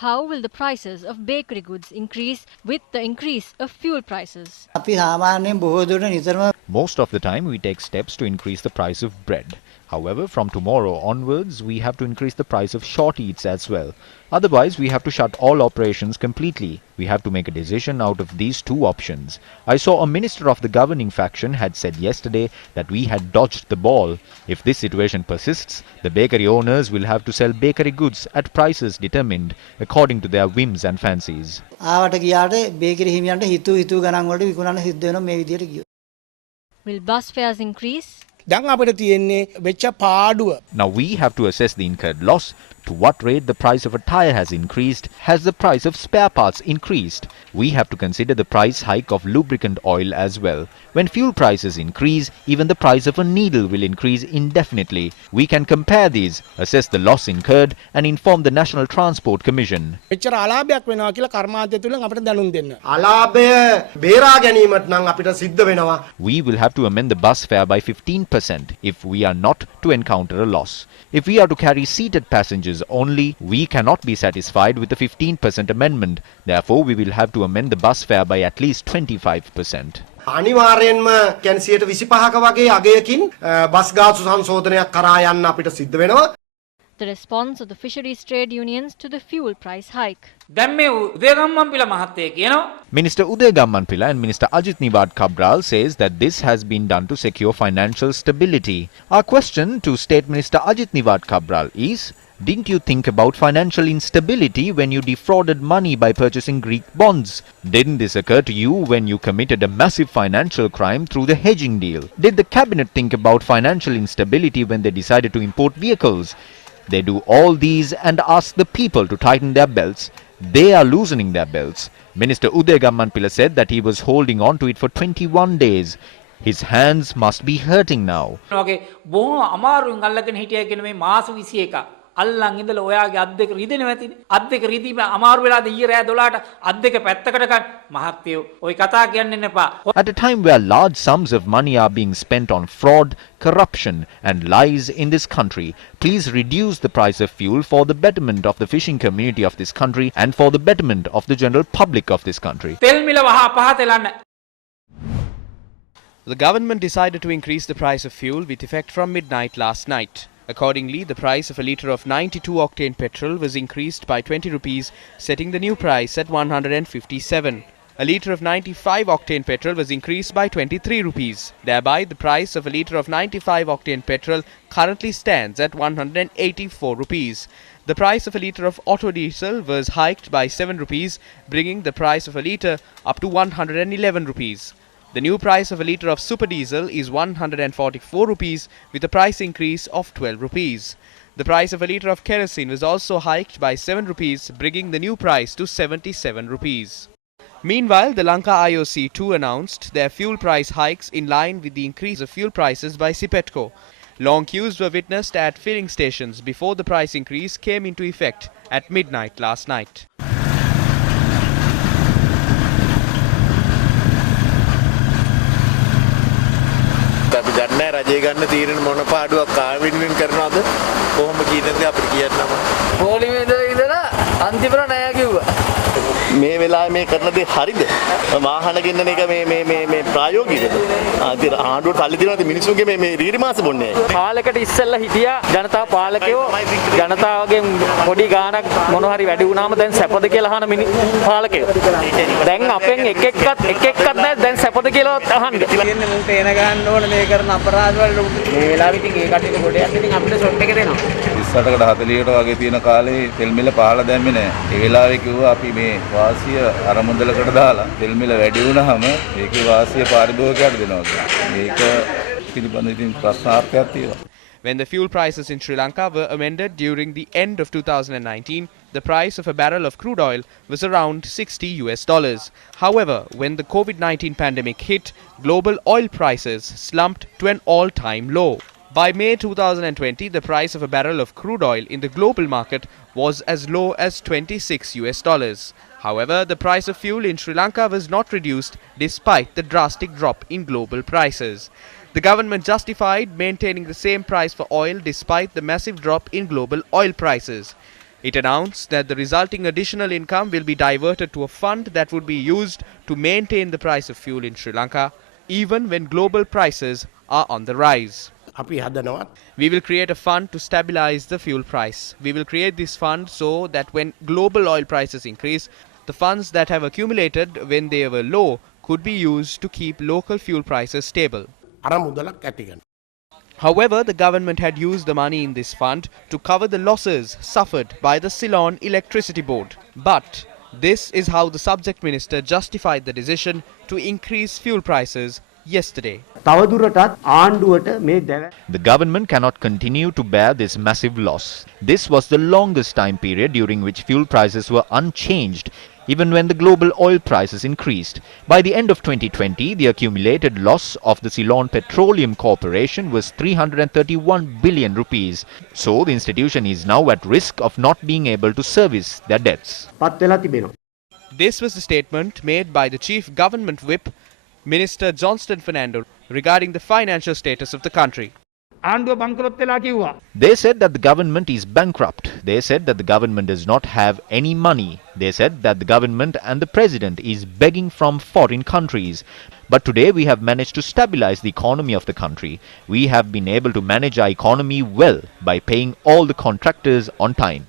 How will the prices of bakery goods increase with the increase of fuel prices? Most of the time we take steps to increase the price of bread. However, from tomorrow onwards, we have to increase the price of short eats as well. Otherwise, we have to shut all operations completely. We have to make a decision out of these two options. I saw a minister of the governing faction had said yesterday that we had dodged the ball. If this situation persists, the bakery owners will have to sell bakery goods at prices determined according to their whims and fancies. Will bus fares increase? Now we have to assess the incurred loss. To what rate the price of a tire has increased? Has the price of spare parts increased? We have to consider the price hike of lubricant oil as well. When fuel prices increase, even the price of a needle will increase indefinitely. We can compare these, assess the loss incurred and inform the National Transport Commission. We will have to amend the bus fare by 15% if we are not to encounter a loss. If we are to carry seated passengers only, we cannot be satisfied with the 15% amendment. Therefore, we will have to amend the bus fare by at least 25%. අනිවාර්යෙන්ම කියන්නේ 125ක වගේ අගයකින් bus ගාස්තු සංශෝධනයක් කරා යන්න අපිට සිද්ධ වෙනවා. The response of the fisheries trade unions to the fuel price hike. Minister Uday Gammanpila and Minister Ajit Niwad Kabral says that this has been done to secure financial stability. Our question to State Minister Ajit Niwad Kabral is, didn't you think about financial instability when you defrauded money by purchasing Greek bonds? Didn't this occur to you when you committed a massive financial crime through the hedging deal? Did the cabinet think about financial instability when they decided to import vehicles? They do all these and ask the people to tighten their belts. They are loosening their belts. Minister Uday Gammanpila said that he was holding on to it for 21 days. His hands must be hurting now. අල්ලන් ඉඳලා ඔයාගේ අත් දෙක රිදෙනවා ඇතිනේ අත් දෙක රිදීම අමාරු වෙලාද ඊයේ රෑ 12ට අත් දෙක පැත්තකට ගන්න මහත්තයෝ ඔය කතා කියන්න එපා. At a time where large sums of money are being spent on fraud, corruption and lies in this country, please reduce the price of fuel for the betterment of the fishing community of this country and for the betterment of the general public of this country. තෙල් මිල වහා පහත එලන්න. The government decided to increase the price of fuel with effect from midnight last night. Accordingly, the price of a litre of 92-octane petrol was increased by 20 rupees, setting the new price at 157. A litre of 95-octane petrol was increased by 23 rupees. Thereby, the price of a litre of 95-octane petrol currently stands at 184 rupees. The price of a litre of auto diesel was hiked by 7 rupees, bringing the price of a litre up to 111 rupees. The new price of a litre of super diesel is 144 rupees with a price increase of 12 rupees. The price of a litre of kerosene was also hiked by 7 rupees, bringing the new price to 77 rupees. Meanwhile, the Lanka IOC too announced their fuel price hikes in line with the increase of fuel prices by Sipetco. Long queues were witnessed at filling stations before the price increase came into effect at midnight last night. අපි දන්නේ රජය ගන්න තීරණ මොන පාඩුවක් කාවින්වෙන් කරනවද කොහොම කියනද අපිට කියන්නම පොලිමේ ඉඳලා අන්තිමට නෑ කිව්වා මේ වෙලාවේ මේ කරන දේ හරිද වාහන ගෙන්නන එක මේ ප්‍රායෝගිකද අන්තිම ආණ්ඩුවට තල්ලි දෙනවද මිනිස්සුන්ගේ මේ රීරි මාස බොන්නේ කාලයකට ඉස්සෙල්ලා හිටියා ජනතා පාලකයෝ ජනතාවගේ පොඩි ගාණක් මොන හරි වැඩි වුණාම දැන් සැපද කියලා අහන පාලකයෝ දැන් අපෙන් එක එක්කත් නෑ දැන් සැපද කියලා අහන්න කියන්නේ මුන්ට එන ගන්න ඕන මේ කරන අපරාධ වල මේ වෙලාවෙ ඉතින් ඒ කට්ටිය ගොඩයක් ඉතින් අපිට ෂොට් එක දෙනවා 30කට 40කට වගේ තියෙන කාලේ තෙල් මිල පහළ දැම්මේ නෑ ඒ වෙලාවේ කිව්වා අපි මේ වාසිය අරමුදලකට දාලා තෙල් මිල වැඩි වුණාම ඒකේ වාසිය පාරිභෝගිකයට දෙනවා කියලා මේක පිළිබඳව ඉතින් ප්‍රශ්නාර්ථයක් තියෙනවා. When the fuel prices in Sri Lanka were amended during the end of 2019, the price of a barrel of crude oil was around $60. However, when the COVID-19 pandemic hit, global oil prices slumped to an all-time low. By May 2020, the price of a barrel of crude oil in the global market was as low as $26. However, the price of fuel in Sri Lanka was not reduced despite the drastic drop in global prices. The government justified maintaining the same price for oil despite the massive drop in global oil prices. It announced that the resulting additional income will be diverted to a fund that would be used to maintain the price of fuel in Sri Lanka, even when global prices are on the rise. අපි හදනවා We will create a fund to stabilize the fuel price. We will create this fund so that when global oil prices increase, the funds that have accumulated when they were low could be used to keep local fuel prices stable. අර මුදලක් ඇති කරනවා. However, the government had used the money in this fund to cover the losses suffered by the Ceylon Electricity Board. But this is how the subject minister justified the decision to increase fuel prices yesterday. The government cannot continue to bear this massive loss. This was the longest time period during which fuel prices were unchanged, even when the global oil prices increased. By the end of 2020, the accumulated loss of the Ceylon Petroleum Corporation was 331 billion rupees. So the institution is now at risk of not being able to service their debts. This was the statement made by the chief government whip, Minister Johnston Fernando, regarding the financial status of the country. They said that the government is bankrupt. They said that the government does not have any money. They said that the government and the president is begging from foreign countries. But today we have managed to stabilize the economy of the country. We have been able to manage our economy well by paying all the contractors on time.